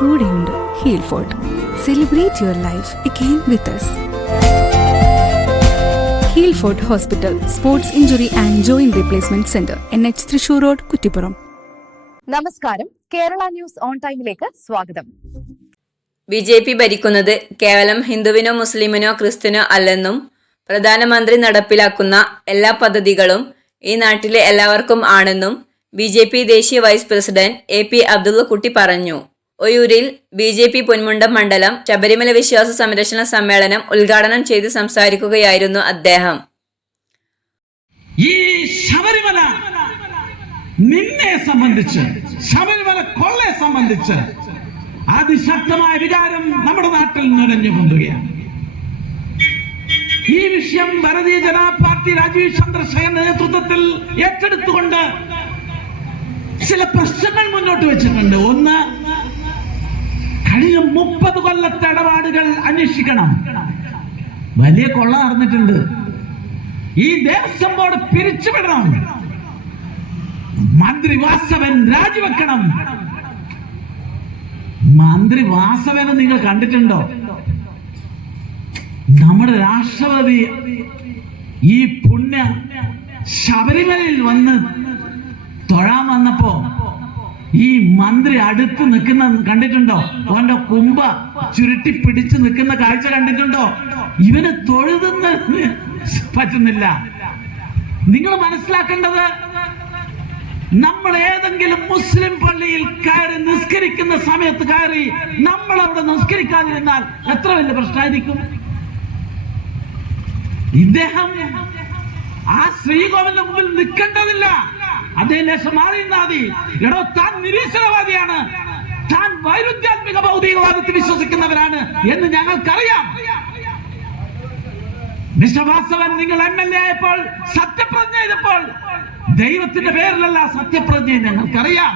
കൂടെയുണ്ട് heal fort. Celebrate your life again with us. Heal fort hospital, sports injury and joint replacement centre, NH Thrissur road, Kuttippuram. നമസ്കാരം. Kerala news on ടൈമിലേക്ക് സ്വാഗതം. BJP ഭരിക്കുന്നത് കേവലം ഹിന്ദുവിനോ മുസ്ലിമിനോ Cristiano അല്ലെന്നും പ്രധാനമന്ത്രി നടപ്പിലാക്കുന്ന എല്ലാ പദ്ധതികളും ഈ നാട്ടിലെ എല്ലാവർക്കും ആണെന്നും BJP ദേശീയ വൈസ് പ്രസിഡന്റ് AP അബ്ദുള്ളക്കുട്ടി പറഞ്ഞു. ഒയൂരിൽ BJP പൊന്മുണ്ടം മണ്ഡലം ശബരിമല വിശ്വാസ സംരക്ഷണ സമ്മേളനം ഉദ്ഘാടനം ചെയ്ത് സംസാരിക്കുകയായിരുന്നു അദ്ദേഹം. ഈ ശബരിമല നിന്നെ സംബന്ധിച്ച്, ശബരിമല കൊള്ളയെ സംബന്ധിച്ച് അതിശക്തമായ വികാരം നമ്മുടെ നാട്ടിൽ നിറഞ്ഞു കൊണ്ടുകയാണ്. ഈ വിഷയം ഭാരതീയ ജനതാ പാർട്ടി രാജീവ് ചന്ദ്രശേഖരന്റെ നേതൃത്വത്തിൽ ഏറ്റെടുത്തുകൊണ്ട് ചില പ്രശ്നങ്ങൾ മുന്നോട്ട് വെച്ചിട്ടുണ്ട്. ഒന്ന്, കഴിഞ്ഞ 30 കൊല്ലത്തെ ഇടപാടുകൾ അന്വേഷിക്കണം. വലിയ കൊള്ള നടന്നിട്ടുണ്ട്. ഈ ദേവസ്വം ബോർഡ് പിരിച്ചുവിടണം. മന്ത്രി വാസവൻ രാജിവെക്കണം. മന്ത്രി വാസവനെ നിങ്ങൾ കണ്ടിട്ടുണ്ടോ? നമ്മുടെ രാഷ്ട്രപതി ഈ പുണ്യ ശബരിമലയിൽ വന്ന് തൊഴാൻ വന്നപ്പോ ഈ മന്ത്രി അടുത്ത് നിൽക്കുന്ന കണ്ടിട്ടുണ്ടോ? ഓന്റെ കുമ്പ ചുരുട്ടി പിടിച്ചു നിൽക്കുന്ന കാഴ്ച കണ്ടിട്ടുണ്ടോ? ഇവന് തൊഴുതുന്ന് പറ്റുന്നില്ല. നിങ്ങൾ മനസ്സിലാക്കേണ്ടത്, നമ്മൾ ഏതെങ്കിലും മുസ്ലിം പള്ളിയിൽ കയറി നിസ്കരിക്കുന്ന സമയത്ത് കയറി നമ്മൾ അവിടെ നിസ്കരിക്കാതിരുന്നാൽ എത്ര വലിയ പ്രശ്നമായിരിക്കും. ഇദ്ദേഹം ആ ശ്രീകോവിലിന്റെ മുമ്പിൽ നിൽക്കേണ്ടതില്ല. അദ്ദേഹം മാറി മതി. എടോ, താൻ നിരീശ്വരവാദിയാണ്, താൻ വൈരുദ്ധ്യാത്മിക ഭൗതികവാദത്തിൽ വിശ്വസിക്കുന്നവരാണ് എന്ന് ഞങ്ങൾക്കറിയാം. മിസ്റ്റർ വാസവൻ, നിങ്ങൾ MLA ആയപ്പോൾ, സത്യപ്രതിജ്ഞ ചെയ്തപ്പോൾ ദൈവത്തിന്റെ പേരിലല്ല സത്യപ്രതിജ്ഞ. ഞങ്ങൾക്കറിയാം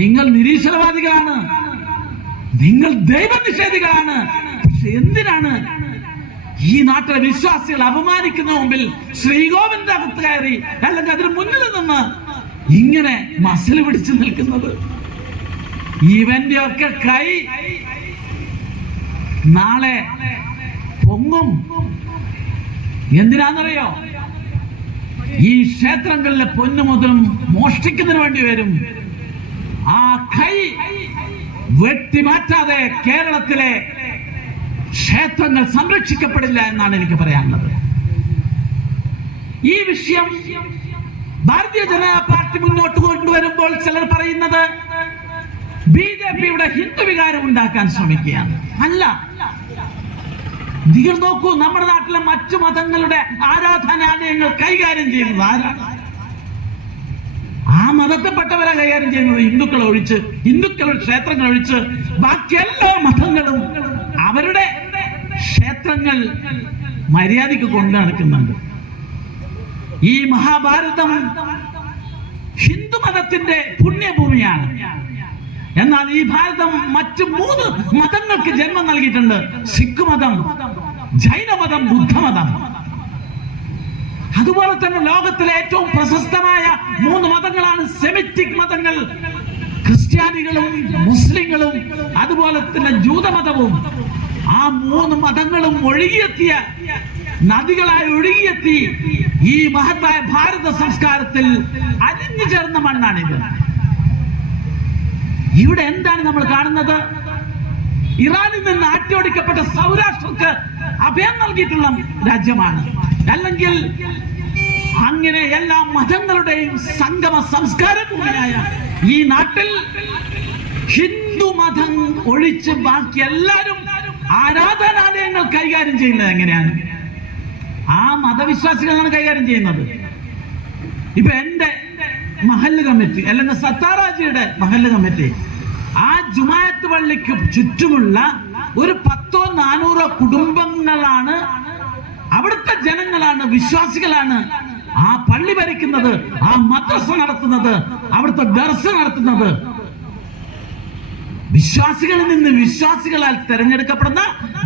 നിങ്ങൾ നിരീശ്വരവാദികളാണ്, നിങ്ങൾ ദൈവനിഷേധികളാണ്. പക്ഷെ എന്തിനാണ് ഈ നാട്ടിലെ വിശ്വാസികൾ അപമാനിക്കുന്ന മുമ്പിൽ ശ്രീകോവിലിന്റെ അകത്ത് കയറി അല്ലെങ്കിൽ അതിന് മുന്നിൽ നിന്ന് ഇങ്ങനെ മസിൽ പിടിച്ചു നിൽക്കുന്നത്? ഇവന്റെ ഒക്കെ കൈ നാളെ പൊങ്ങും. എന്തിനാണെന്നറിയോ? ഈ ക്ഷേത്രങ്ങളിലെ പൊന്നു മുതലും മോഷ്ടിക്കുന്നതിന് വേണ്ടി വരും. ആ കൈ വെട്ടിമാറ്റാതെ കേരളത്തിലെ ക്ഷേത്രങ്ങൾ സംരക്ഷിക്കപ്പെടില്ല എന്നാണ് എനിക്ക് പറയാനുള്ളത്. ഈ വിഷയം ഭാരതീയ ജനതാ പാർട്ടി മുന്നോട്ട് കൊണ്ടുവരുമ്പോൾ ചിലർ പറയുന്നത് BJPയുടെ ഹിന്ദു വികാരം ഉണ്ടാക്കാൻ ശ്രമിക്കുകയാണ്. അല്ല, നിങ്ങൾ നോക്കൂ, നമ്മുടെ നാട്ടിലെ മറ്റു മതങ്ങളുടെ ആരാധനാലയങ്ങൾ കൈകാര്യം ചെയ്യുന്നത് ആരാണ്? ആ മതത്തിൽപ്പെട്ടവരെ കൈകാര്യം ചെയ്യുന്നത് ഹിന്ദുക്കളുടെ ക്ഷേത്രങ്ങൾ ഒഴിച്ച് ബാക്കി എല്ലാ മതങ്ങളും അവരുടെ ക്ഷേത്രങ്ങൾ മര്യാദയ്ക്ക് കൊണ്ടു നടക്കുന്നുണ്ട്. ഈ മഹാഭാരതം ഹിന്ദു മതത്തിന്റെ പുണ്യഭൂമിയാണ്. എന്നാൽ ഈ ഭാരതം മറ്റു 3 മതങ്ങൾക്ക് ജന്മം നൽകിയിട്ടുണ്ട്: സിഖ് മതം, ജൈനമതം, ബുദ്ധമതം. അതുപോലെ തന്നെ ലോകത്തിലെ ഏറ്റവും പ്രശസ്തമായ 3 മതങ്ങളാണ് സെമിറ്റിക് മതങ്ങൾ: ക്രിസ്ത്യാനികളും മുസ്ലിങ്ങളും അതുപോലെ തന്നെ ജൂതമതവും. ആ 3 മതങ്ങളും ഒഴുകിയെത്തിയ നദികളായി ഒഴുകിയെത്തി ഈ മഹത്തായ ഭാരത സംസ്കാരത്തിൽ അലിഞ്ഞു ചേർന്ന മണ്ണാണിത്. ഇവിടെ എന്താണ് നമ്മൾ കാണുന്നത്? ഇറാനിൽ നിന്ന് ആട്ടിയോടിക്കപ്പെട്ട സൗരാഷ്ട്രക്ക് അഭയം നൽകിയിട്ടുള്ള രാജ്യമാണ്. അല്ലെങ്കിൽ അങ്ങനെ എല്ലാ മതങ്ങളുടെയും സംഗമ സംസ്കാര ഭൂമിയായ ഈ നാട്ടിൽ ഹിന്ദു മതം ഒഴിച്ച് ബാക്കി എല്ലാവരും ആരാധനാലയങ്ങൾ കൈകാര്യം ചെയ്യുന്നത് എങ്ങനെയാണ്? ആ മതവിശ്വാസികളാണ് കൈകാര്യം ചെയ്യുന്നത്. ഇപ്പൊ എന്റെ മഹല്ല് കമ്മിറ്റി അല്ലെങ്കിൽ സത്താറാജിയുടെ മഹല്ല് കമ്മിറ്റി ആ ജുമാഅത്ത് പള്ളിക്ക് ചുറ്റുമുള്ള ഒരു 100-400 കുടുംബങ്ങളാണ്, അവിടുത്തെ ജനങ്ങളാണ്, വിശ്വാസികളാണ് ആ പള്ളി ഭരിക്കുന്നത്, ആ മദ്രസ നടത്തുന്നത്, അവിടുത്തെ ദർശ നടത്തുന്നത്. വിശ്വാസികളിൽ നിന്ന് വിശ്വാസികളാൽ തെരഞ്ഞെടുക്കപ്പെടുന്ന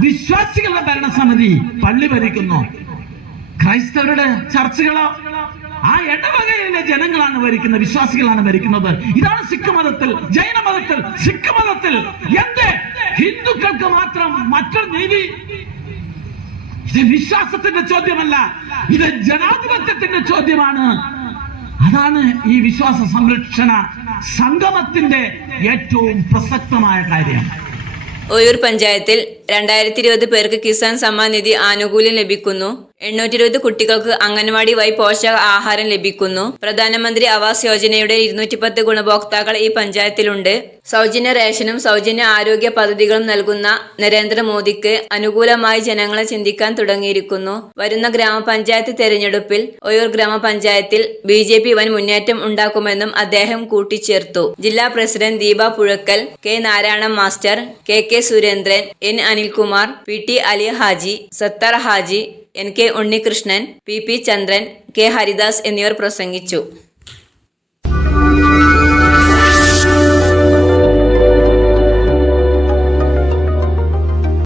വിശ്വാസികളുടെ ഭരണസമിതി പള്ളി ഭരിക്കുന്നു. ക്രൈസ്തവരുടെ ചർച്ചുകളോ ആ ഇടവകയിലെ ജനങ്ങളാണ് ഭരിക്കുന്നത്, വിശ്വാസികളാണ് ഭരിക്കുന്നത്. ഇതാണ് സിഖ് മതത്തിൽ, ജൈന മതത്തിൽ, സിഖ് മതത്തിൽ. എന്ത് ഹിന്ദുക്കൾക്ക് മാത്രം മറ്റൊരു നീതി? ഇത് വിശ്വാസത്തിന്റെ ചോദ്യമല്ല, ഇത് ജനാധിപത്യത്തിന്റെ ചോദ്യമാണ്. അതാണ് ഈ വിശ്വാസ സംരക്ഷണ സംഗമത്തിന്റെ ഏറ്റവും പ്രസക്തമായ കാര്യം. ഒയൂർ പഞ്ചായത്തിൽ 2020 പേർക്ക് കിസാൻ സമ്മാൻ നിധി ആനുകൂല്യം ലഭിക്കുന്നു. 820 കുട്ടികൾക്ക് അംഗൻവാടി വഴി പോഷക ആഹാരം ലഭിക്കുന്നു. പ്രധാനമന്ത്രി ആവാസ് യോജനയുടെ 210 ഗുണഭോക്താക്കൾ ഈ പഞ്ചായത്തിലുണ്ട്. സൗജന്യ റേഷനും സൗജന്യ ആരോഗ്യ പദ്ധതികളും നൽകുന്ന നരേന്ദ്രമോദിക്ക് അനുകൂലമായി ജനങ്ങളെ ചിന്തിക്കാൻ തുടങ്ങിയിരിക്കുന്നു. വരുന്ന ഗ്രാമപഞ്ചായത്ത് തെരഞ്ഞെടുപ്പിൽ ഒയൂർ ഗ്രാമപഞ്ചായത്തിൽ BJP വൻ മുന്നേറ്റം ഉണ്ടാക്കുമെന്നും അദ്ദേഹം കൂട്ടിച്ചേർത്തു. ജില്ലാ president Deepa Puzhakkal, K Narayana master, KK Surendran, N Anilkumar, PT Ali Haji, Sathar Haji, NK Unnikrishnan, PP Chandran, K Haridas എന്നിവർ പ്രസംഗിച്ചു.